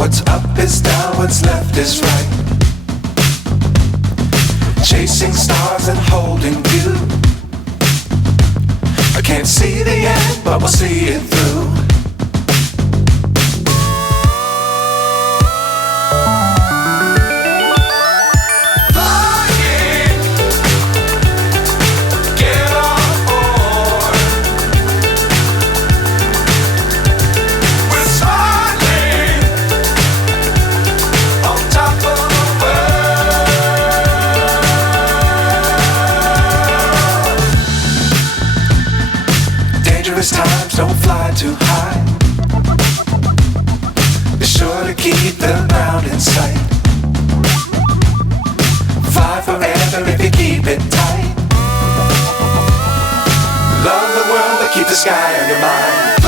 What's up is down, what's left is right. Chasing stars and holding you. I can't see the end, but we'll see it through. Dangerous times, don't fly too high. Be sure to keep the ground in sight. Fly forever if you keep it tight. Love the world, but keep the sky on your mind.